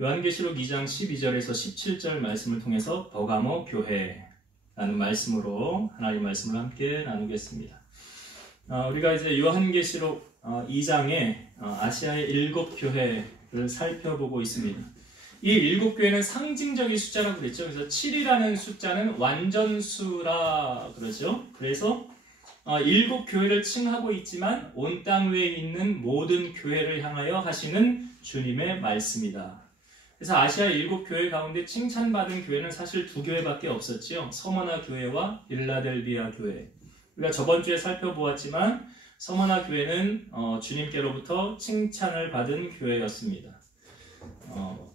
요한계시록 2장 12절에서 17절 말씀을 통해서 버가모 교회라는 말씀으로 하나님의 말씀을 함께 나누겠습니다. 우리가 이제 요한계시록 2장에 아시아의 7교회를 살펴보고 있습니다. 이 7교회는 상징적인 숫자라고 그랬죠. 그래서 7이라는 숫자는 완전수라 그러죠. 그래서 7교회를 칭하고 있지만 온 땅 위에 있는 모든 교회를 향하여 하시는 주님의 말씀이다. 그래서 아시아 7교회 가운데 칭찬받은 교회는 사실 2교회밖에 없었죠. 서머나 교회와 빌라델비아 교회. 우리가 저번 주에 살펴보았지만 서머나 교회는 주님께로부터 칭찬을 받은 교회였습니다.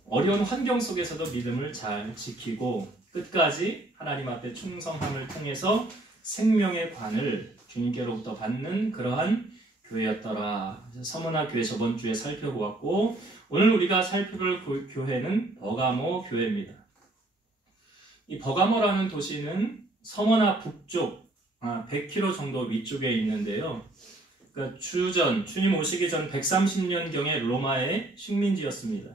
어려운 환경 속에서도 믿음을 잘 지키고 끝까지 하나님 앞에 충성함을 통해서 생명의 관을 주님께로부터 받는 그러한 교회였더라. 서머나 교회 저번 주에 살펴보았고 오늘 우리가 살펴볼 교회는 버가모 교회입니다. 이 버가모라는 도시는 서머나 북쪽 100km 정도 위쪽에 있는데요. 그러니까 주님 오시기 전 130년경에 로마의 식민지였습니다.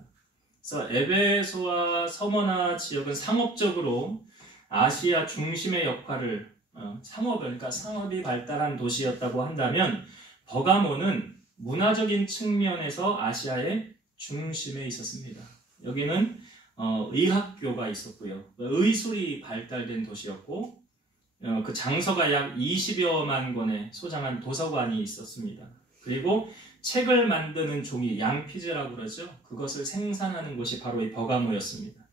그래서 에베소와 서머나 지역은 상업적으로 아시아 중심의 역할을 그러니까 상업이 발달한 도시였다고 한다면 버가모는 문화적인 측면에서 아시아의 중심에 있었습니다. 여기는 의학교가 있었고요. 의술이 발달된 도시였고 그 장서가 약 20여만 권의 소장한 도서관이 있었습니다. 그리고 책을 만드는 종이 양피즈라고 그러죠. 그것을 생산하는 곳이 바로 이 버가모였습니다.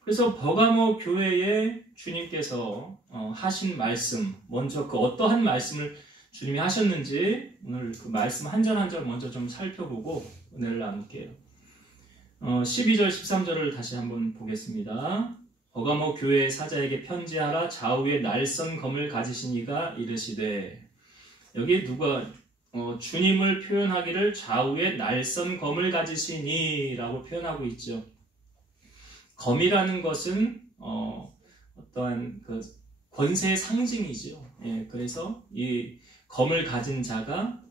그래서 버가모 교회에 주님께서 하신 말씀, 먼저 그 어떠한 말씀을 주님이 하셨는지 오늘 그 말씀 한 절 한 절 먼저 좀 살펴보고 은혜를 나눌게요. 12절 13절을 다시 한번 보겠습니다. 버가모 교회의 사자에게 편지하라. 좌우에 날선 검을 가지신 이가 이르시되, 여기 누가 주님을 표현하기를 좌우에 날선 검을 가지시니라고 표현하고 있죠. 검이라는 것은 어떠한 그 권세의 상징이죠. 그래서 이 검을 가진 자가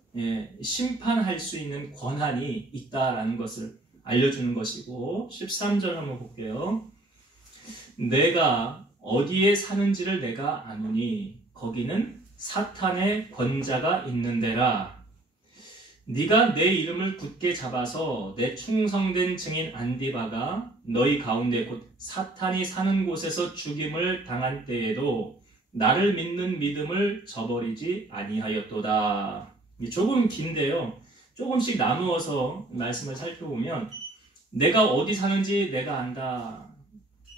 심판할 수 있는 권한이 있다라는 것을 알려주는 것이고, 13절 한번 볼게요. 내가 어디에 사는지를 내가 아노니 거기는 사탄의 권자가 있는 데라. 네가 내 이름을 굳게 잡아서 내 충성된 증인 안디바가 너희 가운데 곧 사탄이 사는 곳에서 죽임을 당한 때에도 나를 믿는 믿음을 저버리지 아니하였도다. 조금 긴데요. 조금씩 나누어서 말씀을 살펴보면 내가 어디 사는지 내가 안다.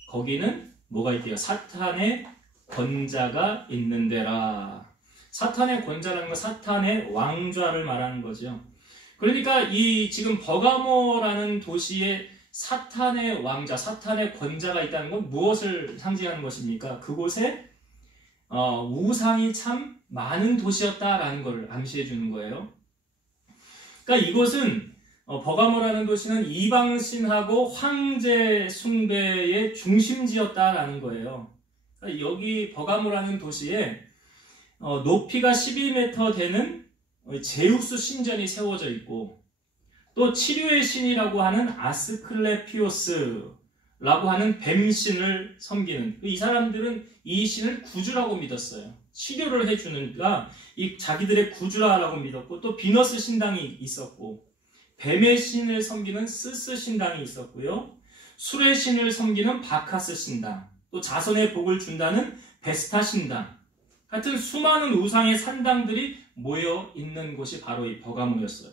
거기는 뭐가 있대요? 사탄의 권자가 있는 데라. 사탄의 권자라는 건 사탄의 왕좌를 말하는 거죠. 그러니까 이 지금 버가모라는 도시에 사탄의 왕자, 사탄의 권자가 있다는 건 무엇을 상징하는 것입니까? 그곳에 우상이 참 많은 도시였다라는 걸 암시해 주는 거예요. 그러니까 이곳은 버가모라는 도시는 이방신하고 황제 숭배의 중심지였다라는 거예요. 그러니까 여기 버가모라는 도시에 높이가 12m 되는 제우스 신전이 세워져 있고, 또 치료의 신이라고 하는 아스클레피오스라고 하는 뱀신을 섬기는, 이 사람들은 이 신을 구주라고 믿었어요. 치료를 해주니까 이 자기들의 구주라고 믿었고, 또 비너스 신당이 있었고, 뱀의 신을 섬기는 스스 신당이 있었고요, 술의 신을 섬기는 바카스 신당, 또 자선의 복을 준다는 베스타 신당 같은 수많은 우상의 산당들이 모여 있는 곳이 바로 이 버가모였어요.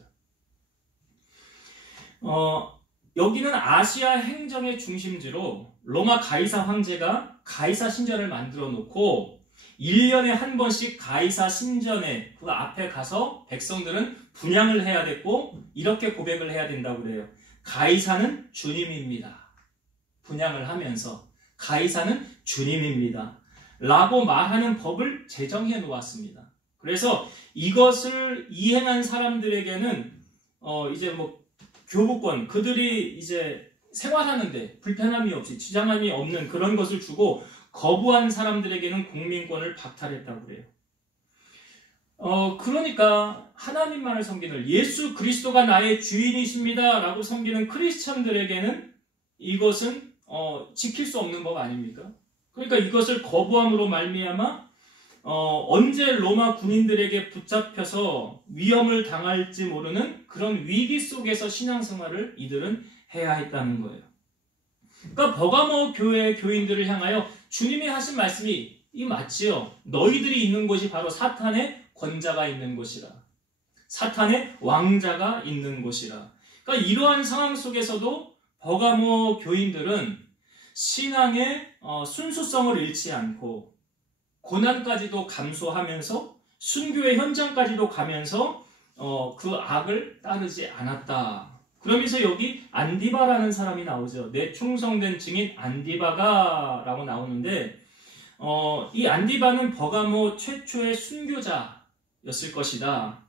여기는 아시아 행정의 중심지로 로마 가이사 황제가 가이사 신전을 만들어 놓고 1년에 한 번씩 가이사 신전에 그 앞에 가서 백성들은 분향을 해야 됐고, 이렇게 고백을 해야 된다고 그래요. 가이사는 주님입니다. 분향을 하면서 가이사는 주님입니다 라고 말하는 법을 제정해 놓았습니다. 그래서 이것을 이행한 사람들에게는 이제 뭐 교부권, 그들이 이제 생활하는데 불편함이 없이 지장함이 없는 그런 것을 주고, 거부한 사람들에게는 국민권을 박탈했다고 그래요. 그러니까 하나님만을 섬기는 예수 그리스도가 나의 주인이십니다 라고 섬기는 크리스천들에게는 이것은 지킬 수 없는 법 아닙니까? 그러니까 이것을 거부함으로 말미암아 언제 로마 군인들에게 붙잡혀서 위험을 당할지 모르는 그런 위기 속에서 신앙생활을 이들은 해야 했다는 거예요. 그러니까 버가모 교회 교인들을 향하여 주님이 하신 말씀이 이 맞지요. 너희들이 있는 곳이 바로 사탄의 권자가 있는 곳이라. 사탄의 왕자가 있는 곳이라. 그러니까 이러한 상황 속에서도 버가모 교인들은 신앙의 순수성을 잃지 않고 고난까지도 감수하면서 순교의 현장까지도 가면서 그 악을 따르지 않았다. 그러면서 여기 안디바라는 사람이 나오죠. 내 충성된 증인 안디바가 라고 나오는데 이 안디바는 버가모 최초의 순교자였을 것이다.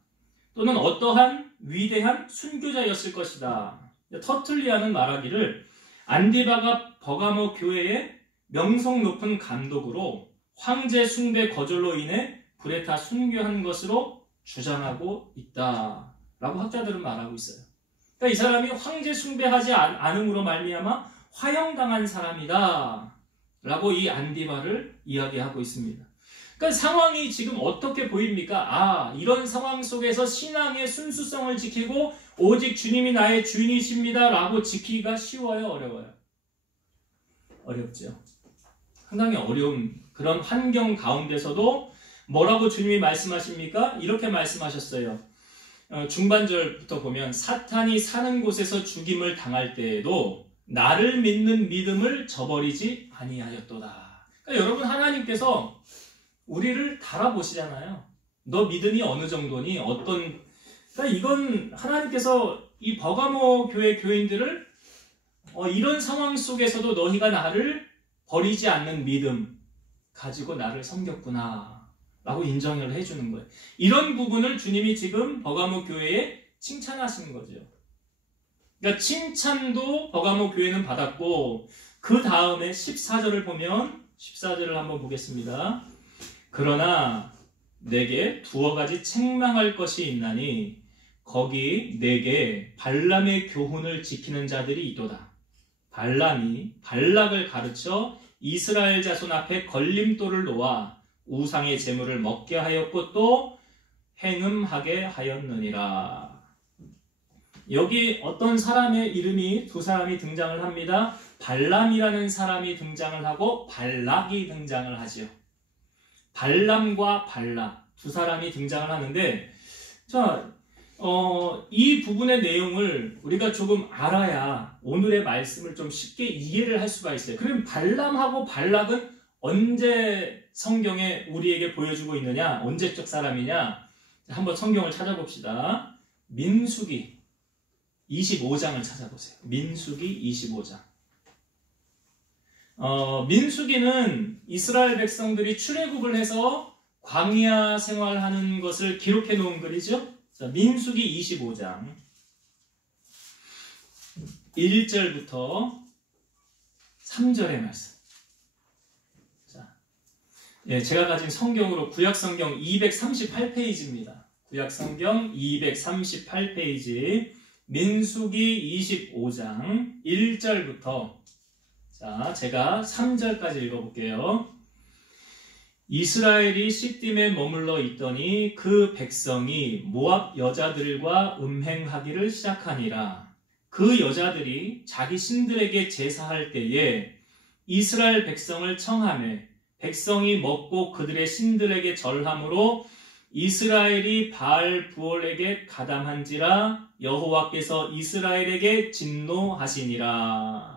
또는 어떠한 위대한 순교자였을 것이다. 터틀리아는 말하기를 안디바가 버가모 교회의 명성 높은 감독으로 황제 숭배 거절로 인해 불에 타 순교한 것으로 주장하고 있다 라고 학자들은 말하고 있어요. 그러니까 이 사람이 황제 숭배하지 않음으로 말미암아 화형당한 사람이다 라고 이 안디바를 이야기하고 있습니다. 그러니까 상황이 지금 어떻게 보입니까? 이런 상황 속에서 신앙의 순수성을 지키고 오직 주님이 나의 주인이십니다 라고 지키기가 쉬워요? 어려워요? 어렵죠. 상당히 어려운 그런 환경 가운데서도 뭐라고 주님이 말씀하십니까? 이렇게 말씀하셨어요. 중반절부터 보면 사탄이 사는 곳에서 죽임을 당할 때에도 나를 믿는 믿음을 저버리지 아니하였도다. 그러니까 여러분 하나님께서 우리를 달아보시잖아요. 너 믿음이 어느 정도니? 그러니까 이건 하나님께서 이 버가모 교회 교인들을 이런 상황 속에서도 너희가 나를 버리지 않는 믿음 가지고 나를 섬겼구나 라고 인정을 해주는 거예요. 이런 부분을 주님이 지금 버가모 교회에 칭찬하시는 거죠. 그러니까 칭찬도 버가모 교회는 받았고 그 다음에 14절을 보면 14절을 한번 보겠습니다. 그러나 내게 두어 가지 책망할 것이 있나니 거기 내게 발람의 교훈을 지키는 자들이 있도다. 발람이 발락을 가르쳐 이스라엘 자손 앞에 걸림돌을 놓아 우상의 제물을 먹게 하였고 또 행음하게 하였느니라. 여기 어떤 사람의 이름이 두 사람이 등장을 합니다. 발람이라는 사람이 등장을 하고 발락이 등장을 하죠. 발람과 발락 두 사람이 등장을 하는데 이 부분의 내용을 우리가 조금 알아야 오늘의 말씀을 좀 쉽게 이해를 할 수가 있어요. 그럼 발람하고 발락은 언제 성경에 우리에게 보여주고 있느냐? 언제적 사람이냐? 한번 성경을 찾아봅시다. 민수기 25장을 찾아보세요. 민수기 25장. 민수기는 이스라엘 백성들이 출애굽을 해서 광야 생활하는 것을 기록해 놓은 글이죠. 자, 민수기 25장 1절부터 3절의 말씀. 자, 제가 가진 성경으로 구약성경 238페이지입니다. 구약성경 238페이지 민수기 25장 1절부터 자, 제가 3절까지 읽어볼게요. 이스라엘이 시딤에 머물러 있더니 그 백성이 모압 여자들과 음행하기를 시작하니라. 그 여자들이 자기 신들에게 제사할 때에 이스라엘 백성을 청하매 백성이 먹고 그들의 신들에게 절함으로 이스라엘이 바알 부올에게 가담한지라 여호와께서 이스라엘에게 진노하시니라.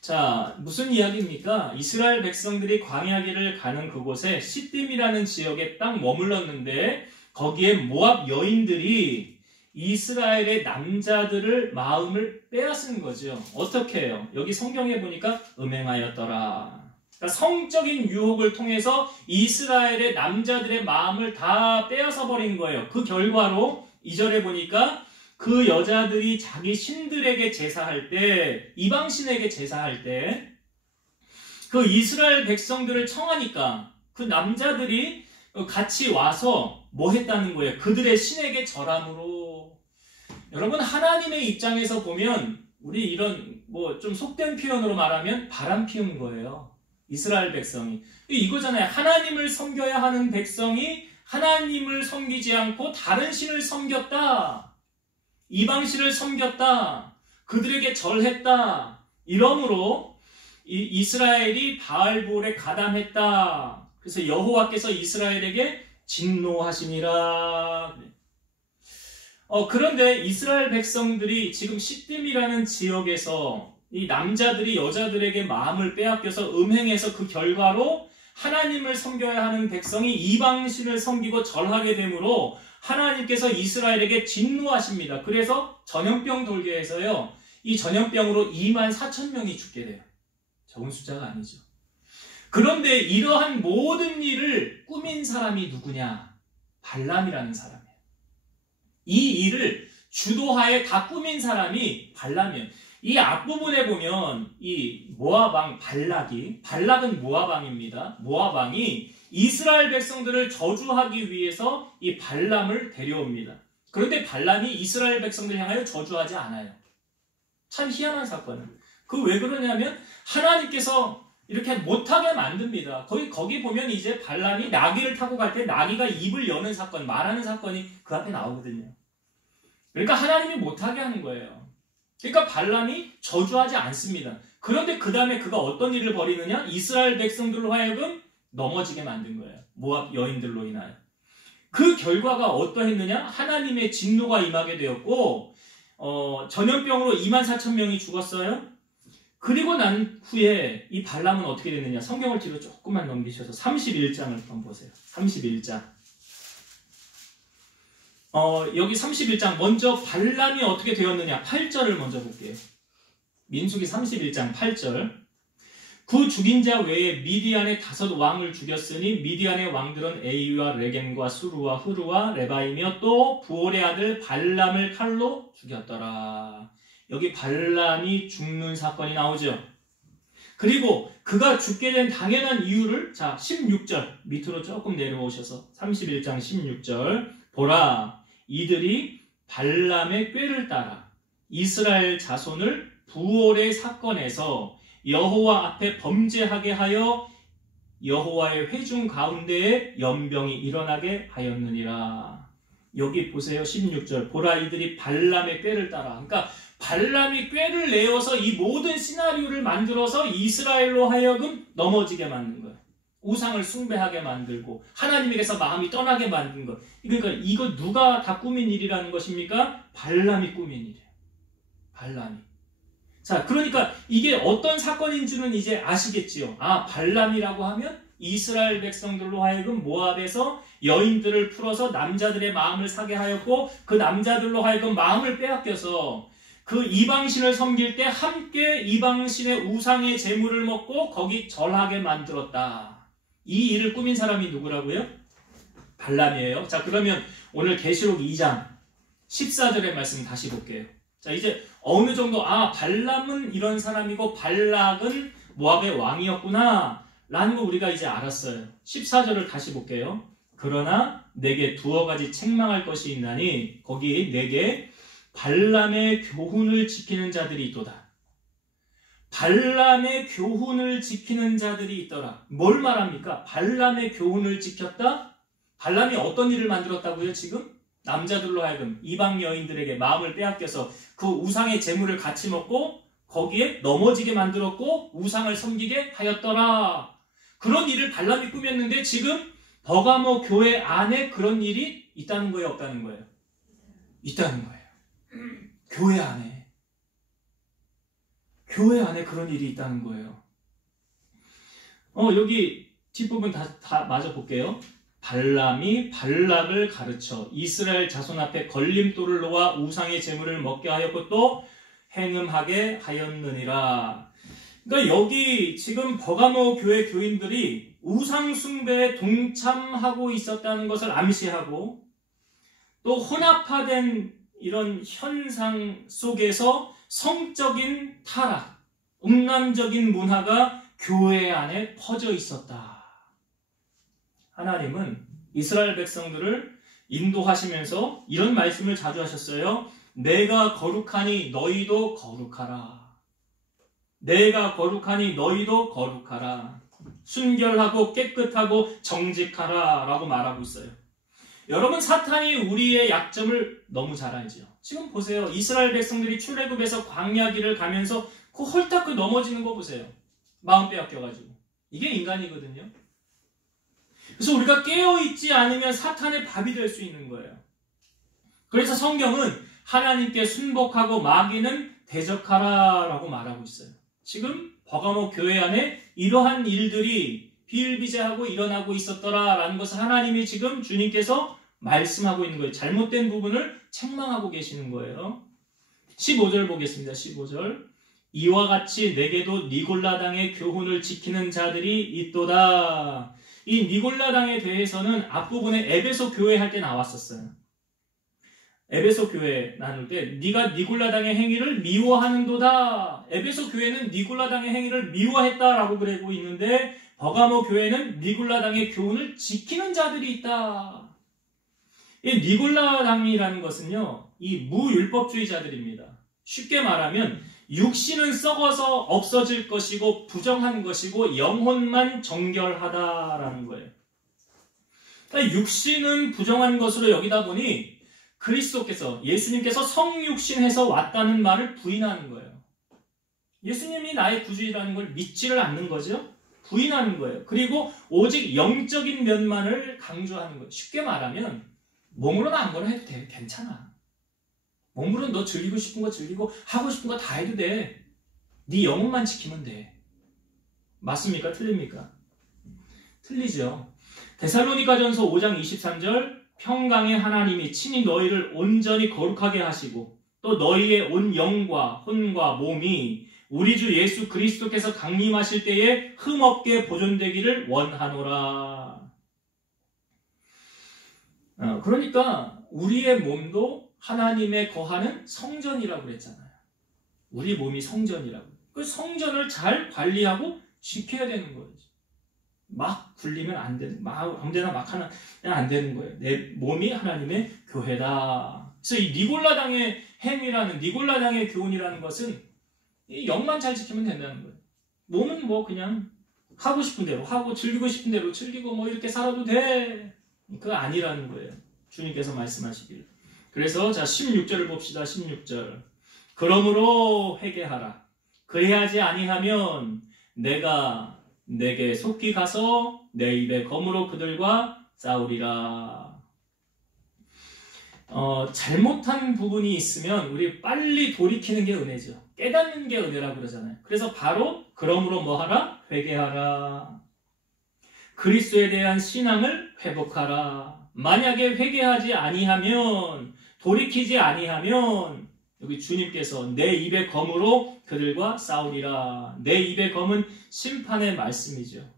자, 무슨 이야기입니까? 이스라엘 백성들이 광야길을 가는 그곳에 시딤이라는 지역에 딱 머물렀는데 거기에 모압 여인들이 이스라엘의 남자들을 마음을 빼앗은 거죠. 어떻게 해요? 여기 성경에 보니까 음행하였더라. 그러니까 성적인 유혹을 통해서 이스라엘의 남자들의 마음을 다 빼앗아 버린 거예요. 그 결과로 2절에 보니까 그 여자들이 자기 신들에게 제사할 때, 이방신에게 제사할 때, 그 이스라엘 백성들을 청하니까 그 남자들이 같이 와서 뭐 했다는 거예요? 그들의 신에게 절함으로. 여러분, 하나님의 입장에서 보면 우리 이런 뭐 좀 속된 표현으로 말하면 바람 피운 거예요. 이스라엘 백성이. 이거잖아요. 하나님을 섬겨야 하는 백성이 하나님을 섬기지 않고 다른 신을 섬겼다. 이방신을 섬겼다. 그들에게 절했다. 이러므로 이스라엘이 바알볼에 가담했다. 그래서 여호와께서 이스라엘에게 진노하시니라. 그런데 이스라엘 백성들이 지금 시딤이라는 지역에서 이 남자들이 여자들에게 마음을 빼앗겨서 음행해서 그 결과로 하나님을 섬겨야 하는 백성이 이방신을 섬기고 절하게 되므로 하나님께서 이스라엘에게 진노하십니다. 그래서 전염병 돌게 해서요, 이 전염병으로 24,000명이 죽게 돼요. 적은 숫자가 아니죠. 그런데 이러한 모든 일을 꾸민 사람이 누구냐? 발람이라는 사람이에요. 이 일을 주도하에 다 꾸민 사람이 발람이에요. 이 앞부분에 보면 이 모압 왕 발락은 모압 왕입니다. 모압 왕이 이스라엘 백성들을 저주하기 위해서 이 발람을 데려옵니다. 그런데 발람이 이스라엘 백성들 향하여 저주하지 않아요. 참 희한한 사건은. 그 왜 그러냐면 하나님께서 이렇게 못하게 만듭니다. 거기 보면 이제 발람이 나귀를 타고 갈 때 나귀가 입을 여는 사건, 말하는 사건이 그 앞에 나오거든요. 그러니까 하나님이 못하게 하는 거예요. 그러니까 발람이 저주하지 않습니다. 그런데 그 다음에 그가 어떤 일을 벌이느냐? 이스라엘 백성들로 하여금 넘어지게 만든 거예요. 모압 여인들로 인하여. 그 결과가 어떠했느냐? 하나님의 진노가 임하게 되었고 전염병으로 24,000명이 죽었어요. 그리고 난 후에 이 발람은 어떻게 됐느냐? 성경을 뒤로 조금만 넘기셔서 31장을 한번 보세요. 31장. 여기 31장 먼저 발람이 어떻게 되었느냐? 8절을 먼저 볼게요. 민수기 31장 8절. 그 죽인 자 외에 미디안의 5 왕을 죽였으니 미디안의 왕들은 에이와 레겜과 수루와 흐루와 레바이며 또 부올의 아들 발람을 칼로 죽였더라. 여기 발람이 죽는 사건이 나오죠. 그리고 그가 죽게 된 당연한 이유를 16절 밑으로 조금 내려오셔서 31장 16절 보라 이들이 발람의 꾀를 따라 이스라엘 자손을 부올의 사건에서 여호와 앞에 범죄하게 하여 여호와의 회중 가운데에 연병이 일어나게 하였느니라. 여기 보세요. 16절 보라 이들이 발람의 꾀를 따라. 그러니까 발람이 꾀를 내어서 이 모든 시나리오를 만들어서 이스라엘로 하여금 넘어지게 만든 거예요. 우상을 숭배하게 만들고 하나님에게서 마음이 떠나게 만든 것. 그러니까 이거 누가 다 꾸민 일이라는 것입니까? 발람이 꾸민 일이에요. 발람이. 자, 그러니까 이게 어떤 사건인지는 이제 아시겠지요. 발람이라고 하면 이스라엘 백성들로 하여금 모압에서 여인들을 풀어서 남자들의 마음을 사게 하였고 그 남자들로 하여금 마음을 빼앗겨서 그 이방신을 섬길 때 함께 이방신의 우상의 제물을 먹고 거기 절하게 만들었다. 이 일을 꾸민 사람이 누구라고요? 발람이에요. 자, 그러면 오늘 계시록 2장 14절의 말씀 다시 볼게요. 자, 이제 어느 정도 발람은 이런 사람이고 발락은 모압의 왕이었구나 라는 거 우리가 이제 알았어요. 14절을 다시 볼게요. 그러나 내게 2가지 책망할 것이 있나니 거기 내게 발람의 교훈을 지키는 자들이 있도다. 발람의 교훈을 지키는 자들이 있더라. 뭘 말합니까? 발람의 교훈을 지켰다? 발람이 어떤 일을 만들었다고요 지금? 남자들로 하여금 이방 여인들에게 마음을 빼앗겨서 그 우상의 재물을 같이 먹고 거기에 넘어지게 만들었고 우상을 섬기게 하였더라. 그런 일을 발람이 꾸몄는데 지금 버가모 교회 안에 그런 일이 있다는 거예요? 없다는 거예요? 있다는 거예요. 교회 안에. 교회 안에 그런 일이 있다는 거예요. 여기 뒷부분 다 마저 볼게요. 발람이 발락을 가르쳐 이스라엘 자손 앞에 걸림돌을 놓아 우상의 제물을 먹게 하였고 또 행음하게 하였느니라. 그러니까 여기 지금 버가모 교회 교인들이 우상 숭배에 동참하고 있었다는 것을 암시하고 또 혼합화된 이런 현상 속에서 성적인 타락, 음란적인 문화가 교회 안에 퍼져 있었다. 하나님은 이스라엘 백성들을 인도하시면서 이런 말씀을 자주 하셨어요. 내가 거룩하니 너희도 거룩하라. 내가 거룩하니 너희도 거룩하라. 순결하고 깨끗하고 정직하라 라고 말하고 있어요. 여러분, 사탄이 우리의 약점을 너무 잘 알죠. 지금 보세요. 이스라엘 백성들이 출애굽에서 광야길을 가면서 그 홀딱 그 넘어지는 거 보세요. 마음 빼앗겨가지고. 이게 인간이거든요. 그래서 우리가 깨어있지 않으면 사탄의 밥이 될 수 있는 거예요. 그래서 성경은 하나님께 순복하고 마귀는 대적하라 라고 말하고 있어요. 지금 버가모 교회 안에 이러한 일들이 비일비재하고 일어나고 있었더라라는 것을 하나님이 지금 주님께서 말씀하고 있는 거예요. 잘못된 부분을 책망하고 계시는 거예요. 15절 보겠습니다. 15절. 이와 같이 내게도 니골라당의 교훈을 지키는 자들이 있도다. 이 니골라당에 대해서는 앞부분에 에베소 교회 할 때 나왔었어요. 에베소 교회 나눌 때 네가 니골라당의 행위를 미워하는도다. 에베소 교회는 니골라당의 행위를 미워했다라고 그러고 있는데 버가모 교회는 니골라당의 교훈을 지키는 자들이 있다. 이 니골라당이라는 것은요, 이 무율법주의자들입니다. 쉽게 말하면 육신은 썩어서 없어질 것이고 부정한 것이고 영혼만 정결하다라는 거예요. 그러니까 육신은 부정한 것으로 여기다 보니 그리스도께서, 예수님께서 성육신해서 왔다는 말을 부인하는 거예요. 예수님이 나의 구주이라는 걸 믿지를 않는 거죠. 부인하는 거예요. 그리고 오직 영적인 면만을 강조하는 거예요. 쉽게 말하면 몸으로는 아무거나 해도 돼. 괜찮아. 몸으로는 너 즐기고 싶은 거 즐기고 하고 싶은 거 다 해도 돼. 네 영혼만 지키면 돼. 맞습니까? 틀립니까? 틀리죠. 데살로니가전서 5장 23절 평강의 하나님이 친히 너희를 온전히 거룩하게 하시고 또 너희의 온 영과 혼과 몸이 우리 주 예수 그리스도께서 강림하실 때에 흠없게 보존되기를 원하노라. 그러니까 우리의 몸도 하나님의 거하는 성전이라고 그랬잖아요. 우리 몸이 성전이라고. 그 성전을 잘 관리하고 지켜야 되는 거예요. 막 굴리면 안 되는, 아무데나 막 하면 안 되는 거예요. 내 몸이 하나님의 교회다. 그래서 이 니골라당의 행위라는, 니골라당의 교훈이라는 것은 이 영만 잘 지키면 된다는 거예요. 몸은 뭐 그냥 하고 싶은 대로 하고 즐기고 싶은 대로 즐기고 뭐 이렇게 살아도 돼. 그거 아니라는 거예요. 주님께서 말씀하시길. 그래서 자 16절을 봅시다. 16절. 그러므로 회개하라. 그래야지 아니하면 내가 내게 속히 가서 내 입에 검으로 그들과 싸우리라. 잘못한 부분이 있으면 우리 빨리 돌이키는 게 은혜죠. 깨닫는 게 은혜라고 그러잖아요. 그래서 바로 그러므로 뭐 하라? 회개하라. 그리스도에 대한 신앙을 회복하라. 만약에 회개하지 아니하면, 돌이키지 아니하면 여기 주님께서 내 입의 검으로 그들과 싸우리라. 내 입의 검은 심판의 말씀이죠.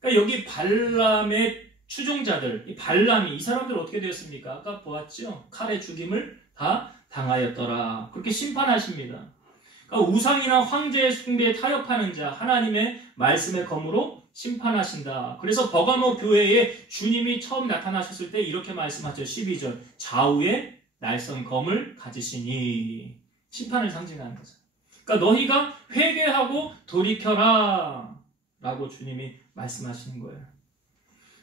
그러니까 여기 발람의 추종자들, 이 발람이, 이 사람들 어떻게 되었습니까? 아까 보았죠? 칼에 죽임을 다 당하였더라. 그렇게 심판하십니다. 그러니까 우상이나 황제의 숭배에 타협하는 자, 하나님의 말씀의 검으로 심판하신다. 그래서 버가모 교회에 주님이 처음 나타나셨을 때 이렇게 말씀하죠. 12절. 좌우에 날선 검을 가지시니. 심판을 상징하는 거죠. 그러니까 너희가 회개하고 돌이켜라 라고 주님이 말씀하시는 거예요.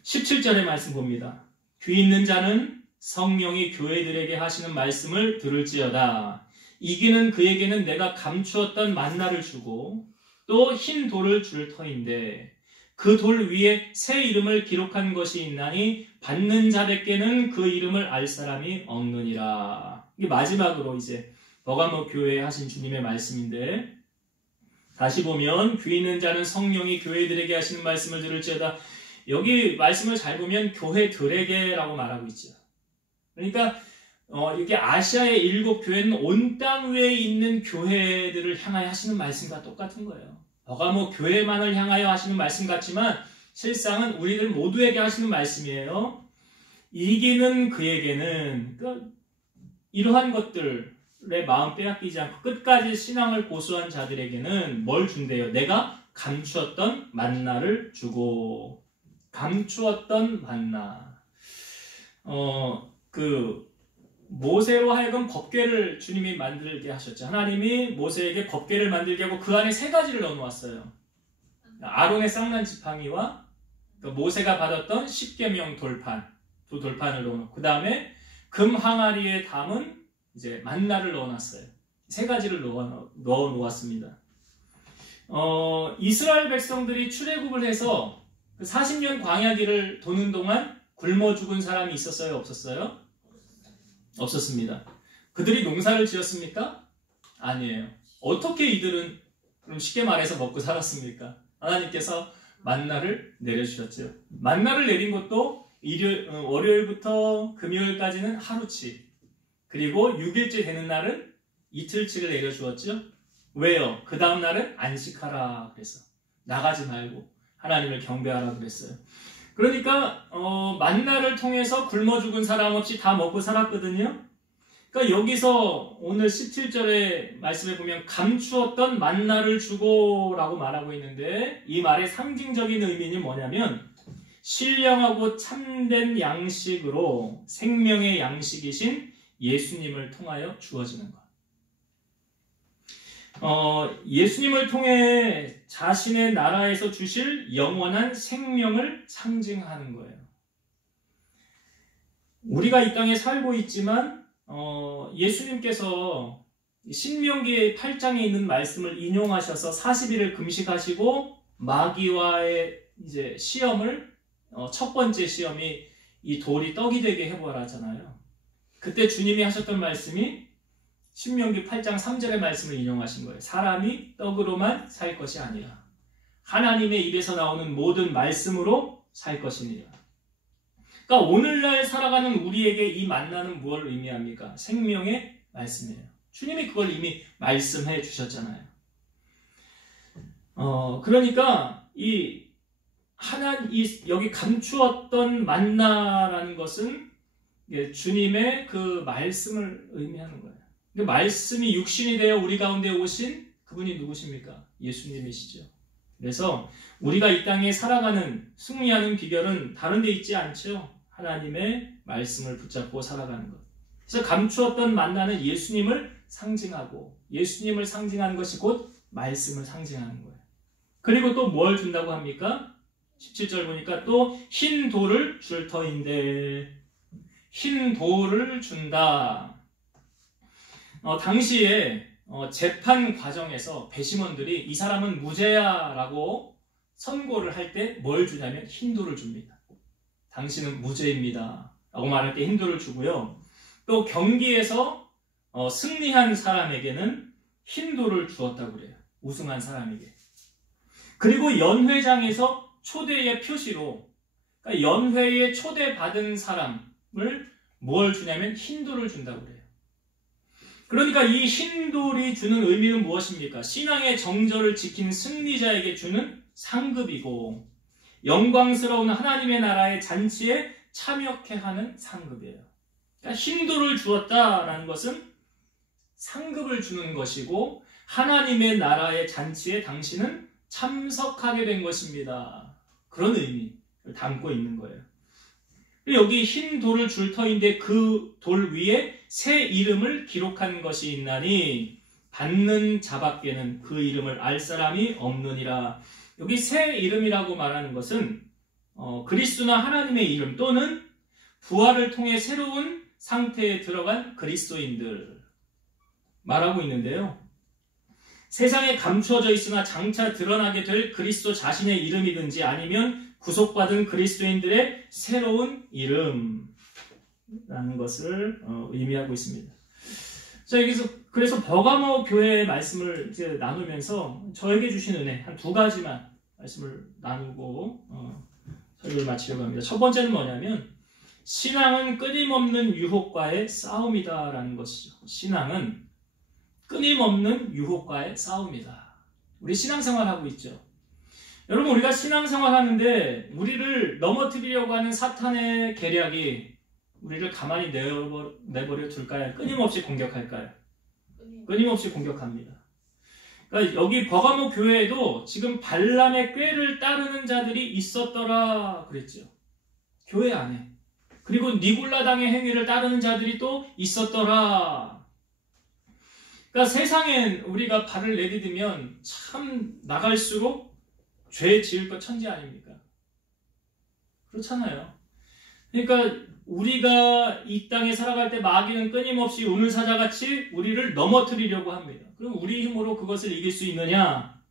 17절의 말씀 봅니다. 귀 있는 자는 성령이 교회들에게 하시는 말씀을 들을지어다. 이기는 그에게는 내가 감추었던 만나를 주고 또 흰 돌을 줄 터인데 그 돌 위에 새 이름을 기록한 것이 있나니 받는 자들께는 그 이름을 알 사람이 없느니라. 이게 마지막으로 이제 버가모 교회에 하신 주님의 말씀인데, 다시 보면 귀 있는 자는 성령이 교회들에게 하시는 말씀을 들을지어다. 여기 말씀을 잘 보면 교회들에게라고 말하고 있죠. 그러니까 이게 아시아의 7교회는 온 땅 위에 있는 교회들을 향하여 하시는 말씀과 똑같은 거예요. 버가모 교회만을 향하여 하시는 말씀 같지만 실상은 우리들 모두에게 하시는 말씀이에요. 이기는 그에게는, 그러니까 이러한 것들의 마음 빼앗기지 않고 끝까지 신앙을 고수한 자들에게는 뭘 준대요? 내가 감추었던 만나를 주고. 감추었던 만나. 그 모세로 하여금 법궤를 주님이 만들게 하셨죠. 하나님이 모세에게 법궤를 만들게 하고 그 안에 세 가지를 넣어놓았어요. 아론의 쌍난 지팡이와 모세가 받았던 십계명 돌판, 두 돌판을 넣어놓고 그 다음에 금 항아리에 담은 이제 만나를 넣어놨어요. 세 가지를 넣어놓았습니다. 이스라엘 백성들이 출애굽을 해서 40년 광야길을 도는 동안 굶어 죽은 사람이 있었어요? 없었어요? 없었습니다. 그들이 농사를 지었습니까? 아니에요. 어떻게 이들은 그럼 쉽게 말해서 먹고 살았습니까? 하나님께서 만나를 내려주셨죠. 만나를 내린 것도 월요일부터 금요일까지는 하루치, 그리고 6일째 되는 날은 이틀치를 내려주었죠. 왜요? 그 다음 날은 안식하라 그랬어. 나가지 말고 하나님을 경배하라 그랬어요. 그러니까 만나를 통해서 굶어 죽은 사람 없이 다 먹고 살았거든요. 그러니까 여기서 오늘 17절의 말씀에 보면 감추었던 만나를 주고 라고 말하고 있는데, 이 말의 상징적인 의미는 뭐냐면 신령하고 참된 양식으로 생명의 양식이신 예수님을 통하여 주어지는 것. 예수님을 통해 자신의 나라에서 주실 영원한 생명을 상징하는 거예요. 우리가 이 땅에 살고 있지만 예수님께서 신명기 8장에 있는 말씀을 인용하셔서 40일을 금식하시고 마귀와의 이제 시험을 첫 번째 시험이 이 돌이 떡이 되게 해보라잖아요. 그때 주님이 하셨던 말씀이 신명기 8장 3절의 말씀을 인용하신 거예요. 사람이 떡으로만 살 것이 아니라 하나님의 입에서 나오는 모든 말씀으로 살 것이니라. 그러니까 오늘날 살아가는 우리에게 이 만나는 무엇을 의미합니까? 생명의 말씀이에요. 주님이 그걸 이미 말씀해 주셨잖아요. 그러니까 여기 감추었던 만나라는 것은 주님의 그 말씀을 의미하는 거예요. 그 말씀이 육신이 되어 우리 가운데 오신 그분이 누구십니까? 예수님이시죠. 그래서 우리가 이 땅에 살아가는, 승리하는 비결은 다른 데 있지 않죠. 하나님의 말씀을 붙잡고 살아가는 것. 그래서 감추었던 만나는 예수님을 상징하고, 예수님을 상징하는 것이 곧 말씀을 상징하는 거예요. 그리고 또 뭘 준다고 합니까? 17절 보니까 또 흰 돌을 줄 터인데, 흰 돌을 준다. 당시에 재판 과정에서 배심원들이 이 사람은 무죄야 라고 선고를 할 때 뭘 주냐면 흰 돌을 줍니다. 당신은 무죄입니다 라고 말할 때 흰 돌을 주고요. 또 경기에서 승리한 사람에게는 흰 돌을 주었다고 그래요. 우승한 사람에게. 그리고 연회장에서 초대의 표시로, 그러니까 연회에 초대받은 사람을 뭘 주냐면 흰 돌을 준다고 그래요. 그러니까 이 흰 돌이 주는 의미는 무엇입니까? 신앙의 정절을 지킨 승리자에게 주는 상급이고, 영광스러운 하나님의 나라의 잔치에 참여케 하는 상급이에요. 그러니까 흰 돌을 주었다라는 것은 상급을 주는 것이고, 하나님의 나라의 잔치에 당신은 참석하게 된 것입니다. 그런 의미를 담고 있는 거예요. 여기 흰 돌을 줄 터인데 그 돌 위에 새 이름을 기록한 것이 있나니 받는 자밖에는 그 이름을 알 사람이 없느니라. 여기 새 이름이라고 말하는 것은 그리스도나 하나님의 이름 또는 부활을 통해 새로운 상태에 들어간 그리스도인들 말하고 있는데요. 세상에 감추어져 있으나 장차 드러나게 될 그리스도 자신의 이름이든지 아니면 구속받은 그리스도인들의 새로운 이름라는 것을 의미하고 있습니다. 자, 여기서 그래서 버가모 교회의 말씀을 이제 나누면서 저에게 주신 은혜 한 두 가지만 말씀을 나누고 설교를 마치려고 합니다. 첫 번째는 뭐냐면 신앙은 끊임없는 유혹과의 싸움이다라는 것이죠. 신앙은 끊임없는 유혹과의 싸움이다. 우리 신앙생활하고 있죠. 여러분, 우리가 신앙생활 하는데 우리를 넘어뜨리려고 하는 사탄의 계략이 우리를 가만히 내버려 둘까요? 끊임없이 공격할까요? 끊임없이 공격합니다. 그러니까 여기 버가모 교회에도 지금 발람의 꾀를 따르는 자들이 있었더라 그랬죠. 교회 안에. 그리고 니골라당의 행위를 따르는 자들이 또 있었더라. 그러니까 세상엔 우리가 발을 내디디면 참 나갈수록 죄 지을 것 천지 아닙니까? 그렇잖아요. 그러니까 우리가 이 땅에 살아갈 때 마귀는 끊임없이 우는 사자같이 우리를 넘어뜨리려고 합니다. 그럼 우리 힘으로 그것을 이길 수 있느냐?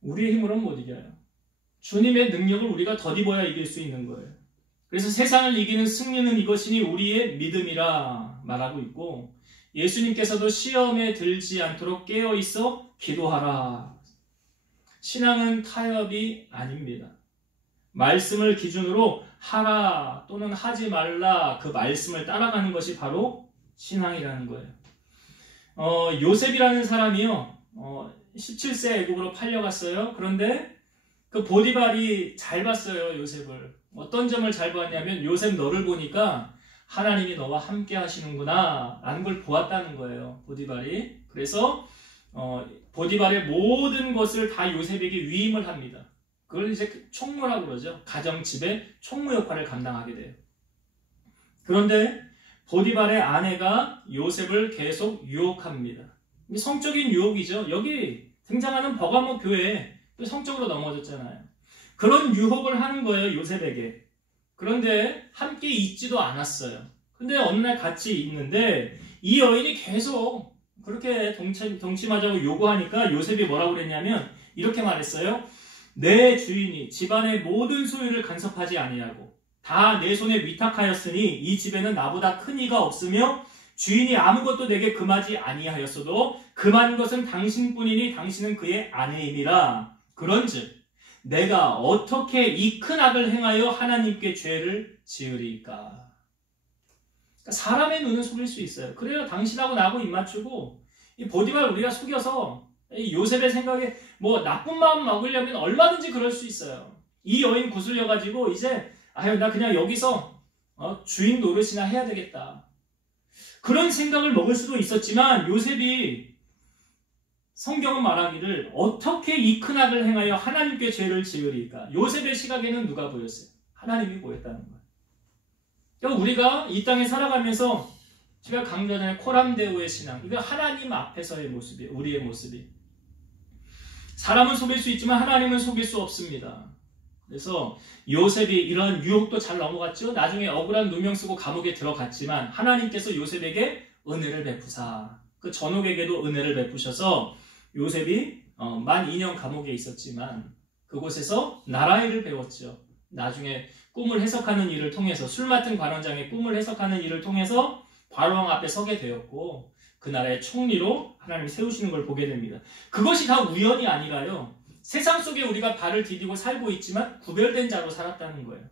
우리의 힘으로는 못 이겨요. 주님의 능력을 우리가 덧입어야 이길 수 있는 거예요. 그래서 세상을 이기는 승리는 이것이니 우리의 믿음이라 말하고 있고, 예수님께서도 시험에 들지 않도록 깨어있어 기도하라. 신앙은 타협이 아닙니다. 말씀을 기준으로 하라 또는 하지 말라, 그 말씀을 따라가는 것이 바로 신앙이라는 거예요. 요셉이라는 사람이요, 17세 애국으로 팔려갔어요. 그런데 그 보디발이 잘 봤어요, 요셉을. 어떤 점을 잘 봤냐면, 요셉 너를 보니까 하나님이 너와 함께 하시는구나 라는 걸 보았다는 거예요, 보디발이. 그래서 보디발의 모든 것을 다 요셉에게 위임을 합니다. 그걸 이제 총무라고 그러죠. 가정집의 총무 역할을 감당하게 돼요. 그런데 보디발의 아내가 요셉을 계속 유혹합니다. 성적인 유혹이죠. 여기 등장하는 버가모 교회에 성적으로 넘어졌잖아요. 그런 유혹을 하는 거예요, 요셉에게. 그런데 함께 있지도 않았어요. 근데 어느 날 같이 있는데 이 여인이 계속 그렇게 동침하자고 요구하니까 요셉이 뭐라고 그랬냐면 이렇게 말했어요. 내 주인이 집안의 모든 소유를 간섭하지 아니하고 다 내 손에 위탁하였으니 이 집에는 나보다 큰 이가 없으며 주인이 아무것도 내게 금하지 아니하였어도 금한 것은 당신뿐이니 당신은 그의 아내임이라. 그런즉 내가 어떻게 이 큰 악을 행하여 하나님께 죄를 지으리까. 그러니까 사람의 눈은 속일 수 있어요. 그래요, 당신하고 나하고 입맞추고 이 보디발 우리가 속여서 요셉의 생각에 뭐 나쁜 마음 먹으려면 얼마든지 그럴 수 있어요. 이 여인 구슬려가지고 이제 나 그냥 여기서 주인 노릇이나 해야 되겠다. 그런 생각을 먹을 수도 있었지만 요셉이, 성경은 말하기를 어떻게 이 큰 악을 행하여 하나님께 죄를 지으리까. 요셉의 시각에는 누가 보였어요? 하나님이 보였다는 거예요. 그러니까 우리가 이 땅에 살아가면서 제가 강조하잖아요. 코람데오의 신앙. 이거 하나님 앞에서의 모습이에요. 우리의 모습이. 사람은 속일 수 있지만 하나님은 속일 수 없습니다. 그래서 요셉이 이런 유혹도 잘 넘어갔죠. 나중에 억울한 누명 쓰고 감옥에 들어갔지만 하나님께서 요셉에게 은혜를 베푸사, 그 전옥에게도 은혜를 베푸셔서 요셉이 만 2년 감옥에 있었지만 그곳에서 나라 일을 배웠죠. 나중에 꿈을 해석하는 일을 통해서, 술 맡은 관원장의 꿈을 해석하는 일을 통해서 바로왕 앞에 서게 되었고 그 나라의 총리로 하나님이 세우시는 걸 보게 됩니다. 그것이 다 우연이 아니라요, 세상 속에 우리가 발을 디디고 살고 있지만 구별된 자로 살았다는 거예요.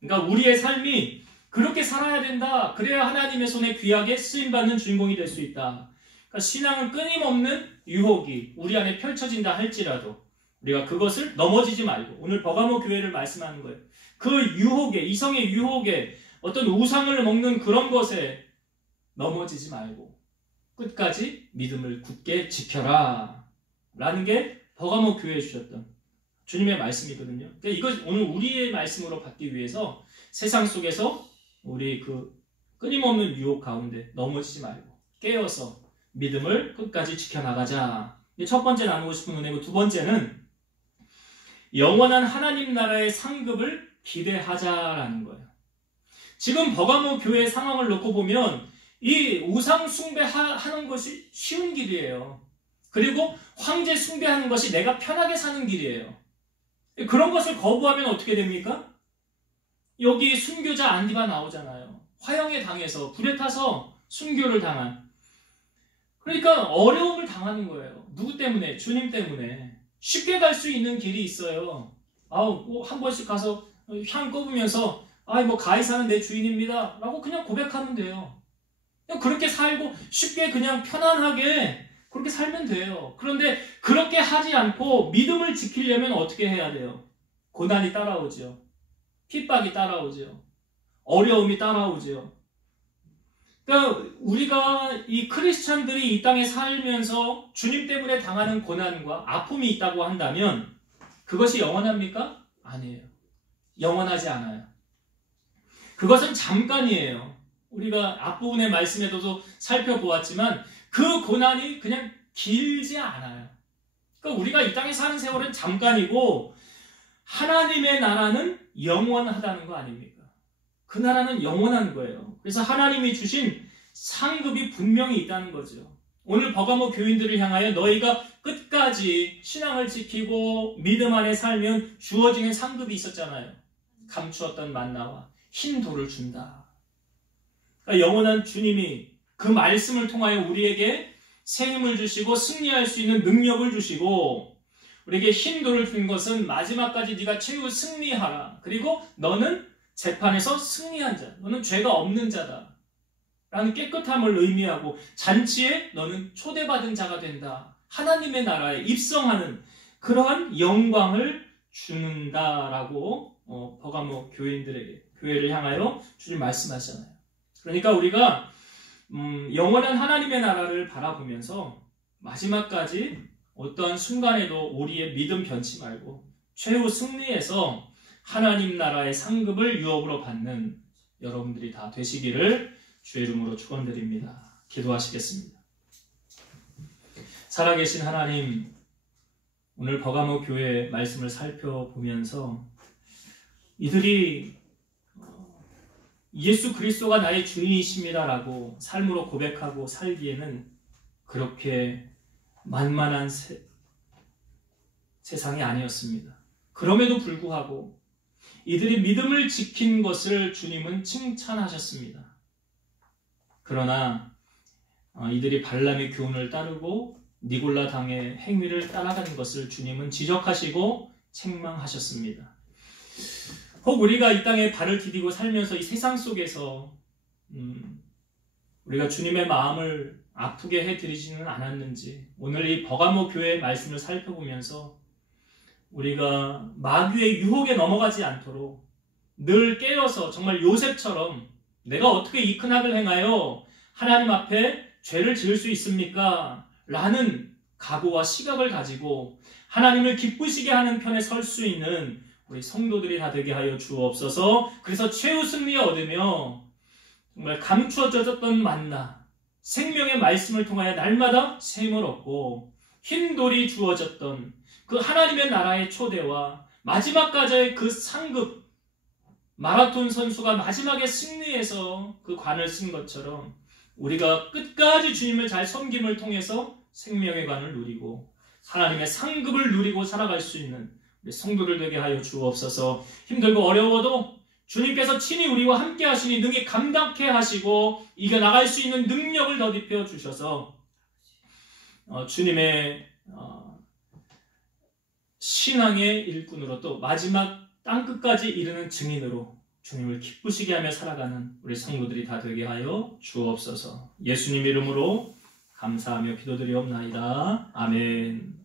그러니까 우리의 삶이 그렇게 살아야 된다. 그래야 하나님의 손에 귀하게 쓰임받는 주인공이 될 수 있다. 그러니까 신앙은 끊임없는 유혹이 우리 안에 펼쳐진다 할지라도 우리가 그것을 넘어지지 말고, 오늘 버가모 교회를 말씀하는 거예요. 그 유혹에, 이성의 유혹에, 어떤 우상을 먹는 그런 것에 넘어지지 말고 끝까지 믿음을 굳게 지켜라 라는 게 버가모 교회에 주셨던 주님의 말씀이거든요. 그러니까 이것 오늘 우리의 말씀으로 받기 위해서 세상 속에서 우리 그 끊임없는 유혹 가운데 넘어지지 말고 깨어서 믿음을 끝까지 지켜나가자. 첫 번째 나누고 싶은 은혜고, 두 번째는 영원한 하나님 나라의 상급을 기대하자라는 거예요. 지금 버가모 교회의 상황을 놓고 보면 이 우상 숭배하는 것이 쉬운 길이에요. 그리고 황제 숭배하는 것이 내가 편하게 사는 길이에요. 그런 것을 거부하면 어떻게 됩니까? 여기 순교자 안디바 나오잖아요. 화형에 당해서 불에 타서 순교를 당한. 그러니까 어려움을 당하는 거예요. 누구 때문에? 주님 때문에. 쉽게 갈 수 있는 길이 있어요. 한 번씩 가서 향 꼽으면서 뭐 가이사는 내 주인입니다 라고 그냥 고백하면 돼요. 그냥 그렇게 살고 쉽게 그냥 편안하게 그렇게 살면 돼요. 그런데 그렇게 하지 않고 믿음을 지키려면 어떻게 해야 돼요? 고난이 따라오죠. 핍박이 따라오죠. 어려움이 따라오죠. 그러니까 우리가 이 크리스찬들이 이 땅에 살면서 주님 때문에 당하는 고난과 아픔이 있다고 한다면 그것이 영원합니까? 아니에요. 영원하지 않아요. 그것은 잠깐이에요. 우리가 앞부분의 말씀에도 살펴보았지만 그 고난이 그냥 길지 않아요. 그러니까 우리가 이 땅에 사는 세월은 잠깐이고 하나님의 나라는 영원하다는 거 아닙니까? 그 나라는 영원한 거예요. 그래서 하나님이 주신 상급이 분명히 있다는 거죠. 오늘 버가모 교인들을 향하여 너희가 끝까지 신앙을 지키고 믿음 안에 살면 주어지는 상급이 있었잖아요. 감추었던 만나와 흰 돌을 준다. 그러니까 영원한 주님이 그 말씀을 통하여 우리에게 새 힘을 주시고 승리할 수 있는 능력을 주시고 우리에게 흰 돌을 준 것은 마지막까지 네가 최후 승리하라. 그리고 너는 재판에서 승리한 자. 너는 죄가 없는 자다. 라는 깨끗함을 의미하고 잔치에 너는 초대받은 자가 된다. 하나님의 나라에 입성하는 그러한 영광을 주는다라고 버가모 교인들에게 교회를 향하여 주님 말씀하시잖아요. 그러니까 우리가 영원한 하나님의 나라를 바라보면서 마지막까지 어떠한 순간에도 우리의 믿음 변치 말고 최후 승리해서 하나님 나라의 상급을 유업으로 받는 여러분들이 다 되시기를 주의 이름으로 축원드립니다. 기도하시겠습니다. 살아계신 하나님, 오늘 버가모 교회 말씀을 살펴보면서 이들이 예수 그리스도가 나의 주인이십니다라고 삶으로 고백하고 살기에는 그렇게 만만한 세상이 아니었습니다. 그럼에도 불구하고 이들이 믿음을 지킨 것을 주님은 칭찬하셨습니다. 그러나 이들이 발람의 교훈을 따르고 니골라 당의 행위를 따라가는 것을 주님은 지적하시고 책망하셨습니다. 혹 우리가 이 땅에 발을 디디고 살면서 이 세상 속에서 우리가 주님의 마음을 아프게 해드리지는 않았는지 오늘 이 버가모 교회의 말씀을 살펴보면서 우리가 마귀의 유혹에 넘어가지 않도록 늘 깨어서 정말 요셉처럼 내가 어떻게 이 큰 악을 행하여 하나님 앞에 죄를 지을 수 있습니까? 라는 각오와 시각을 가지고 하나님을 기쁘시게 하는 편에 설 수 있는 우리 성도들이 다 되게 하여 주옵소서. 그래서 최후 승리 얻으며 정말 감추어졌던 만나 생명의 말씀을 통하여 날마다 새 힘을 얻고 흰 돌이 주어졌던 그 하나님의 나라의 초대와 마지막까지의 그 상급 마라톤 선수가 마지막에 승리해서 그 관을 쓴 것처럼 우리가 끝까지 주님을 잘 섬김을 통해서 생명의 관을 누리고 하나님의 상급을 누리고 살아갈 수 있는 우리 성도들 되게 하여 주옵소서. 힘들고 어려워도 주님께서 친히 우리와 함께 하시니 능히 감당케 하시고 이겨나갈 수 있는 능력을 더딥혀 주셔서 주님의 신앙의 일꾼으로 또 마지막 땅끝까지 이르는 증인으로 주님을 기쁘시게 하며 살아가는 우리 성도들이 다 되게 하여 주옵소서. 예수님 이름으로 감사하며 기도드리옵나이다. 아멘.